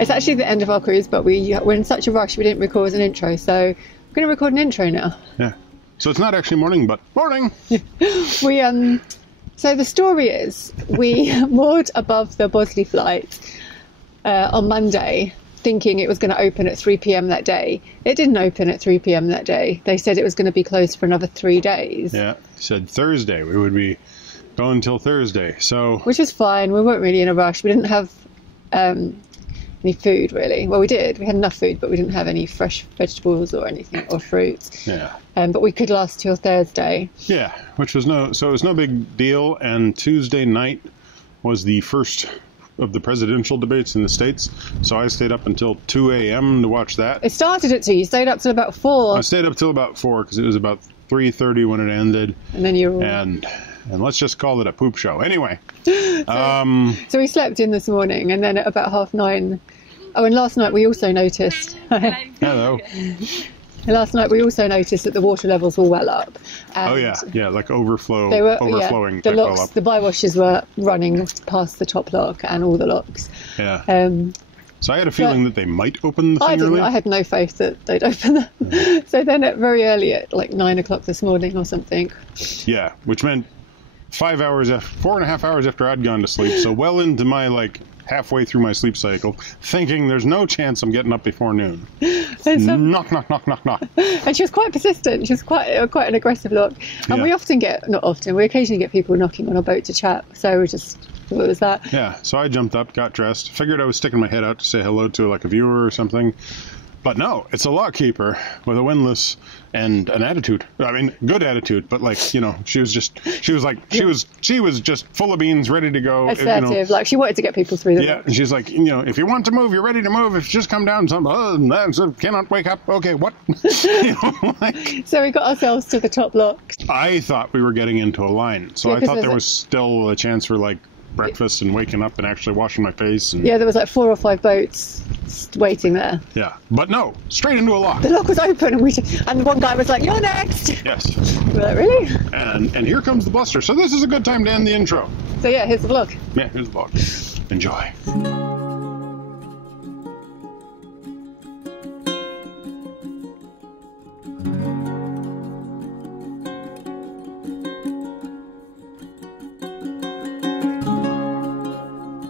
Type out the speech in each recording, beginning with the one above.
It's actually the end of our cruise, but we're in such a rush we didn't record an intro, so we're going to record an intro now. Yeah. So it's not actually morning, but morning! So the story is, we moored above the Bosley flight on Monday, thinking it was going to open at 3 p.m. that day. It didn't open at 3 p.m. that day. They said it was going to be closed for another 3 days. Yeah, said Thursday. We would be going till Thursday, so... Which was fine. We weren't really in a rush. We didn't have any food, really. Well, we did. We had enough food, but we didn't have any fresh vegetables or anything, or fruit. Yeah. But we could last till Thursday. Yeah, which was so it was no big deal, and Tuesday night was the first of the presidential debates in the States, so I stayed up until 2 a.m. to watch that. It started at 2, you stayed up till about 4. I stayed up till about 4 because it was about 3:30 when it ended. And then you were... And let's just call it a poop show. Anyway. So we slept in this morning, and then at about 9:30... Oh, and last night we also noticed... Hello. Last night we also noticed that the water levels were well up. Oh yeah, like overflowing. The locks, the bywashes were running past the top lock and all the locks. Yeah. So I had a feeling that they might open the thing early. I had no faith that they'd open them. Yeah. So then very early at like 9 o'clock this morning or something. Yeah, which meant 4.5 hours after I'd gone to sleep. So well into my halfway through my sleep cycle, thinking there's no chance I'm getting up before noon. Knock, knock, knock, knock, knock. And she was quite persistent. She was quite an aggressive look. And we occasionally get people knocking on our boat to chat. So we just thought it was that. Yeah, so I jumped up, got dressed, figured I was sticking my head out to say hello to a viewer or something. But no, it's a lock keeper with a windlass and an attitude. I mean, good attitude, but she was just full of beans, ready to go. Assertive, she wanted to get people through the Yeah, and she's like, if you want to move, you're ready to move. If you just come down, cannot wake up. Okay, what? So we got ourselves to the top lock. I thought we were getting into a line, so I thought there was still a chance for breakfast and waking up and actually washing my face. And... Yeah, there was 4 or 5 boats waiting there. Yeah, but no, straight into a lock. The lock was open, and one guy was like, "You're next." Yes. We're like, really? And here comes the bluster. So this is a good time to end the intro. So yeah, here's the vlog. Yeah, here's the vlog. Enjoy.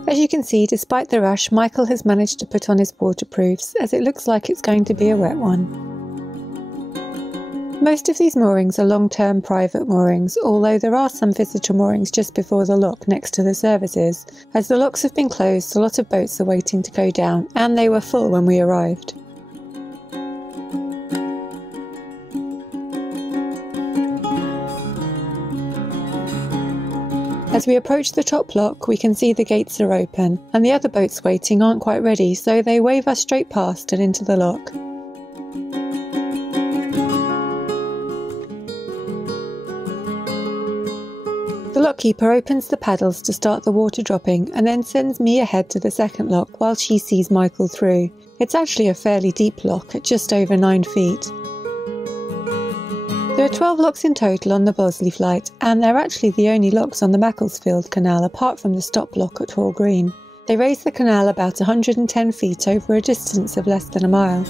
As you can see, despite the rush, Michael has managed to put on his waterproofs, as it looks like it's going to be a wet one. Most of these moorings are long-term private moorings, although there are some visitor moorings just before the lock next to the services. As the locks have been closed, a lot of boats are waiting to go down, and they were full when we arrived. As we approach the top lock, we can see the gates are open, and the other boats waiting aren't quite ready, so they wave us straight past and into the lock. The lockkeeper opens the paddles to start the water dropping, and then sends me ahead to the second lock while she sees Michael through. It's actually a fairly deep lock at just over 9 feet. There are 12 locks in total on the Bosley flight, and they're actually the only locks on the Macclesfield Canal apart from the stop lock at Hall Green. They raise the canal about 110 feet over a distance of less than a mile.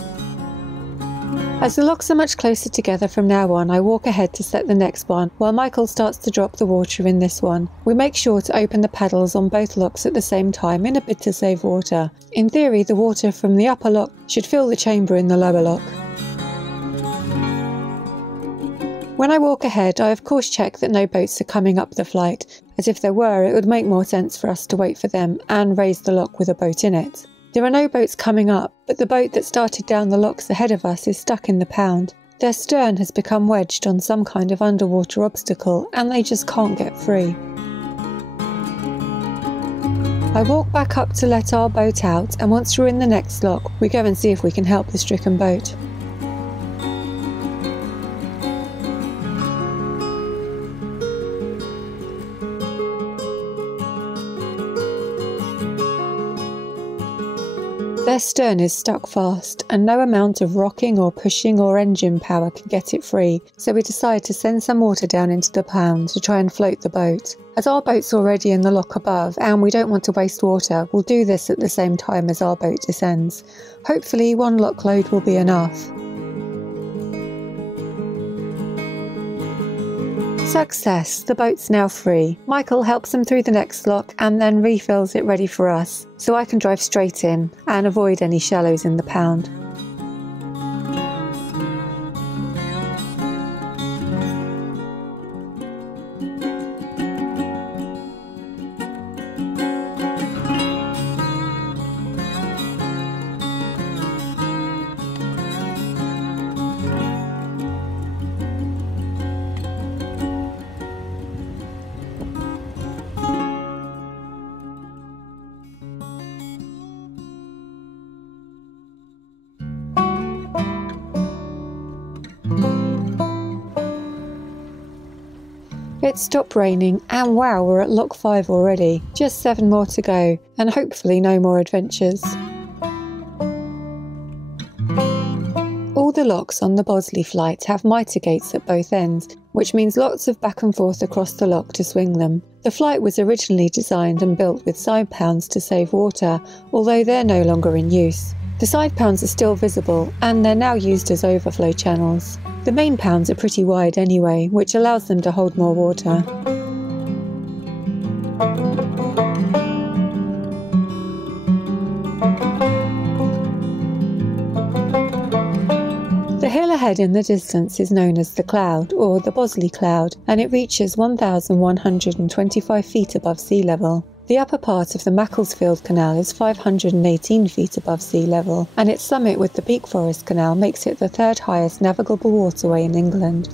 As the locks are much closer together from now on, I walk ahead to set the next one, while Michael starts to drop the water in this one. We make sure to open the paddles on both locks at the same time in a bid to save water. In theory, the water from the upper lock should fill the chamber in the lower lock. When I walk ahead, I of course check that no boats are coming up the flight, as if there were, it would make more sense for us to wait for them and raise the lock with a boat in it. There are no boats coming up, but the boat that started down the locks ahead of us is stuck in the pound. Their stern has become wedged on some kind of underwater obstacle, and they just can't get free. I walk back up to let our boat out, and once we're in the next lock, we go and see if we can help the stricken boat. Their stern is stuck fast, and no amount of rocking or pushing or engine power can get it free, so we decide to send some water down into the pound to try and float the boat. As our boat's already in the lock above, and we don't want to waste water, we'll do this at the same time as our boat descends. Hopefully one lock load will be enough. Success! The boat's now free. Michael helps them through the next lock and then refills it ready for us, so I can drive straight in and avoid any shallows in the pound. It stopped raining and wow, we're at lock 5 already. Just 7 more to go and hopefully no more adventures. All the locks on the Bosley flight have mitre gates at both ends, which means lots of back and forth across the lock to swing them. The flight was originally designed and built with side pounds to save water, although they're no longer in use. The side pounds are still visible and they're now used as overflow channels. The main pounds are pretty wide anyway, which allows them to hold more water. The hill ahead in the distance is known as the Cloud, or the Bosley Cloud, and it reaches 1,125 feet above sea level. The upper part of the Macclesfield Canal is 518 feet above sea level, and its summit with the Beak Forest Canal makes it the 3rd highest navigable waterway in England.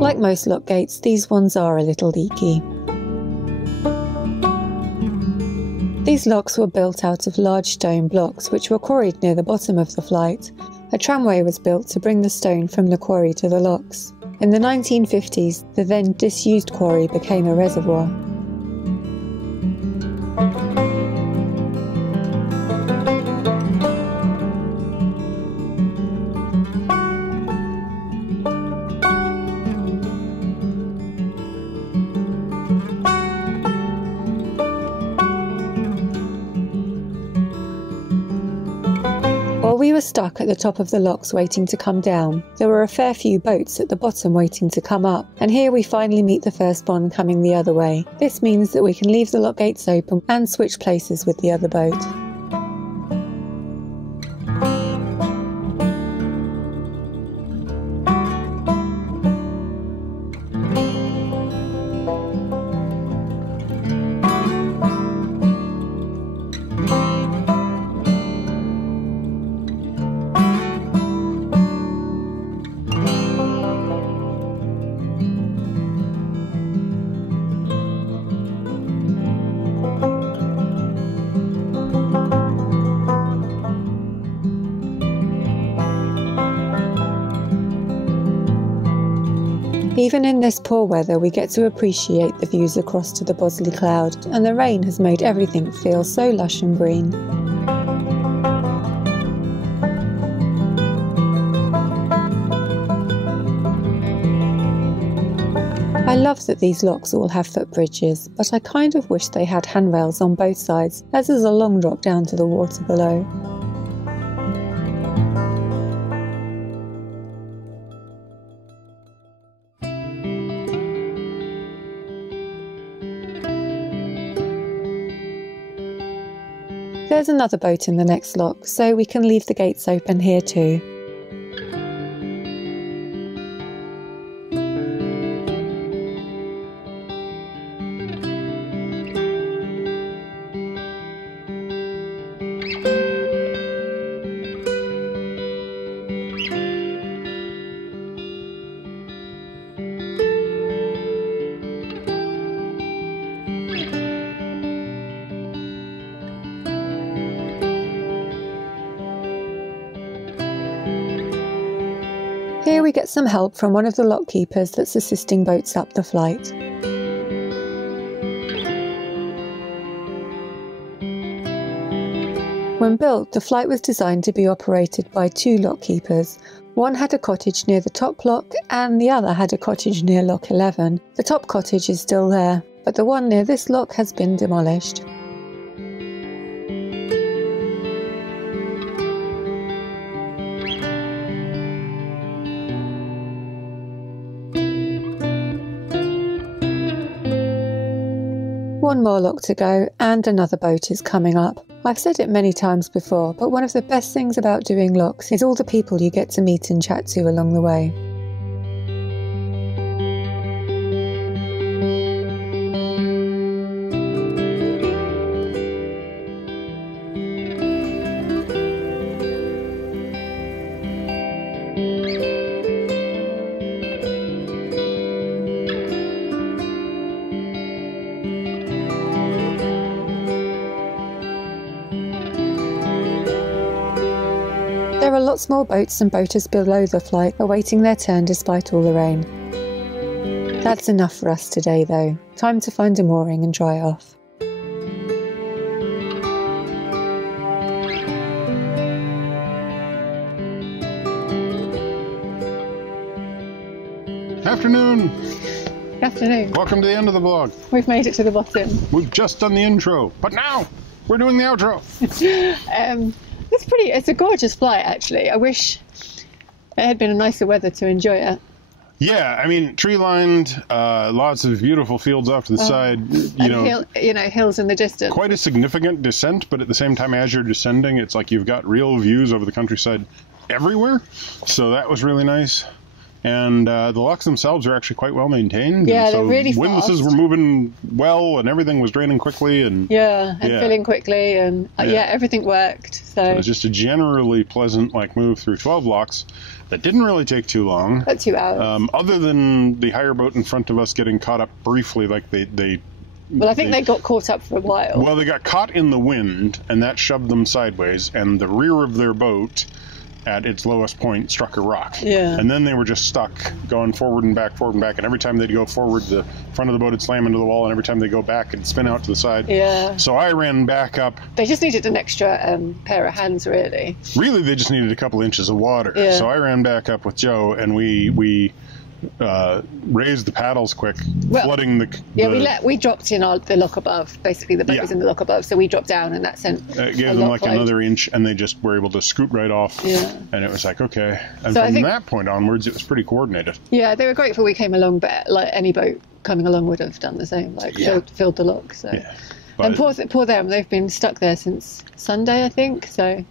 Like most lock gates, these ones are a little leaky. These locks were built out of large stone blocks which were quarried near the bottom of the flight. A tramway was built to bring the stone from the quarry to the locks. In the 1950s, the then disused quarry became a reservoir. While we were stuck at the top of the locks waiting to come down, there were a fair few boats at the bottom waiting to come up, and here we finally meet the first one coming the other way. This means that we can leave the lock gates open and switch places with the other boat. Even in this poor weather, we get to appreciate the views across to the Bosley Cloud, and the rain has made everything feel so lush and green. I love that these locks all have footbridges, but I kind of wish they had handrails on both sides, as there's a long drop down to the water below. There's another boat in the next lock, so we can leave the gates open here too. Here we get some help from one of the lock keepers that's assisting boats up the flight. When built, the flight was designed to be operated by 2 lock keepers. One had a cottage near the top lock and the other had a cottage near lock 11. The top cottage is still there, but the one near this lock has been demolished. One more lock to go and another boat is coming up. I've said it many times before, but one of the best things about doing locks is all the people you get to meet and chat to along the way. There are lots more boats and boaters below the flight awaiting their turn despite all the rain. That's enough for us today though. Time to find a mooring and dry off. Afternoon! Afternoon. Welcome to the end of the vlog. We've made it to the bottom. We've just done the intro, but now we're doing the outro. It's a gorgeous flight actually. I wish it had been a nicer weather to enjoy it. Yeah, I mean, tree-lined, lots of beautiful fields off to the side. Hills in the distance. Quite a significant descent, but at the same time, as you're descending, it's like you've got real views over the countryside everywhere. So that was really nice. And the locks themselves are actually quite well maintained. Yeah, and so they're really fast. windlasses were moving well, and everything was draining quickly. And filling quickly, and everything worked. So it was just a generally pleasant move through 12 locks that didn't really take too long. About 2 hours. Other than the higher boat in front of us getting caught up briefly, I think they got caught up for a while. Well, they got caught in the wind, and that shoved them sideways, and the rear of their boat at its lowest point struck a rock. Yeah. And then they were just stuck going forward and back, and every time they'd go forward, the front of the boat would slam into the wall, and every time they go back, it'd spin out to the side. Yeah. So I ran back up. They just needed an extra pair of hands, really. Really, they just needed a couple inches of water. Yeah. So I ran back up with Joe, and we raised the paddles quick, flooding the... we dropped in the lock above. Basically, the boat was in the lock above, so we dropped down, and that sent it gave them another inch, and they just were able to scoot right off. Yeah. And it was okay. And so from that point onwards, it was pretty coordinated. Yeah, they were grateful we came along, but any boat coming along would have done the same, filled the lock. So. Yeah. And poor them, they've been stuck there since Sunday, I think. So.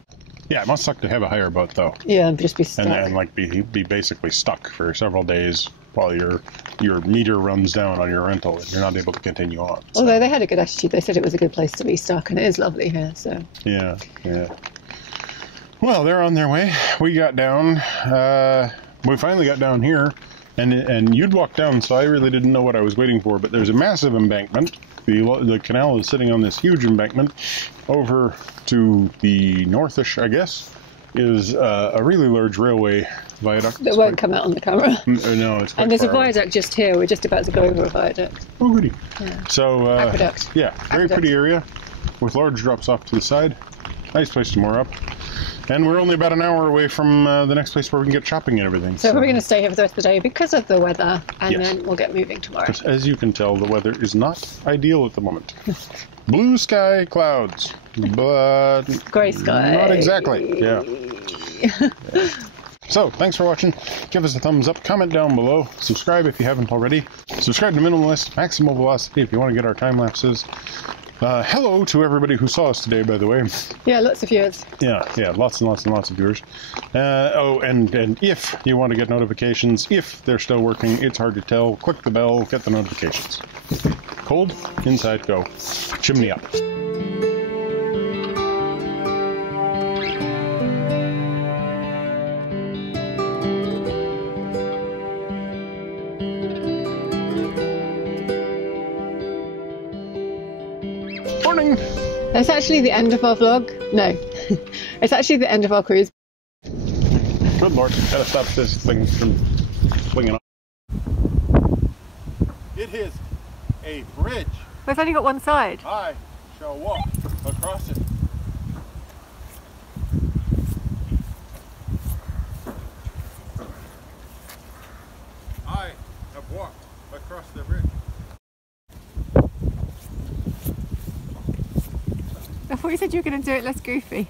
Yeah, it must suck to have a higher boat, though. Yeah, and just be stuck. And be basically stuck for several days while your meter runs down on your rental and you're not able to continue on. So. Although they had a good attitude. They said it was a good place to be stuck, and it is lovely here, so... Yeah. Well, they're on their way. We got down. We finally got down here, and you'd walked down, so I really didn't know what I was waiting for, but there's a massive embankment. The canal is sitting on this huge embankment. Over to the northish, I guess, is a really large railway viaduct. That won't come out on the camera. No, it's quite And there's a far viaduct just here. We're just about to go over a viaduct. Oh, goody. Yeah. So, aqueduct. Yeah, very pretty area with large drops off to the side. Nice place to moor up. And we're only about an hour away from the next place where we can get shopping and everything. So we're going to stay here for the rest of the day because of the weather, and then we'll get moving tomorrow. Because as you can tell, the weather is not ideal at the moment. Blue sky, clouds, but... Grey sky. Not exactly, yeah. So, thanks for watching. Give us a thumbs up, comment down below, subscribe if you haven't already. Subscribe to Minimalist, Maximal Velocity if you want to get our time lapses. Hello to everybody who saw us today, by the way. Yeah, lots of viewers. Yeah, lots and lots and lots of viewers. And if you want to get notifications, if they're still working, it's hard to tell. Click the bell, get the notifications. Cold, inside, go. Chimney up. Morning! It's actually the end of our vlog. No, it's actually the end of our cruise. Good Lord, gotta stop this thing from swinging off. It is a bridge. We've only got one side. I shall walk across it. thought you said you were going to do it less goofy.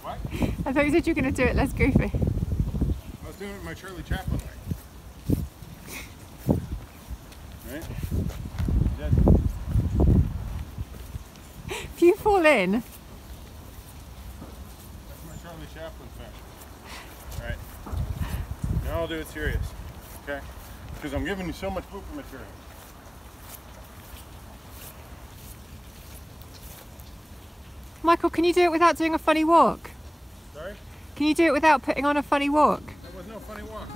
What? I thought you said you were going to do it less goofy. I was doing it my Charlie Chaplin way. Right? If you fall in... That's my Charlie Chaplin thing. Alright. Now I'll do it serious. Okay? Because I'm giving you so much blooper material. Michael, can you do it without doing a funny walk? Sorry? Can you do it without putting on a funny walk? That was no funny walk.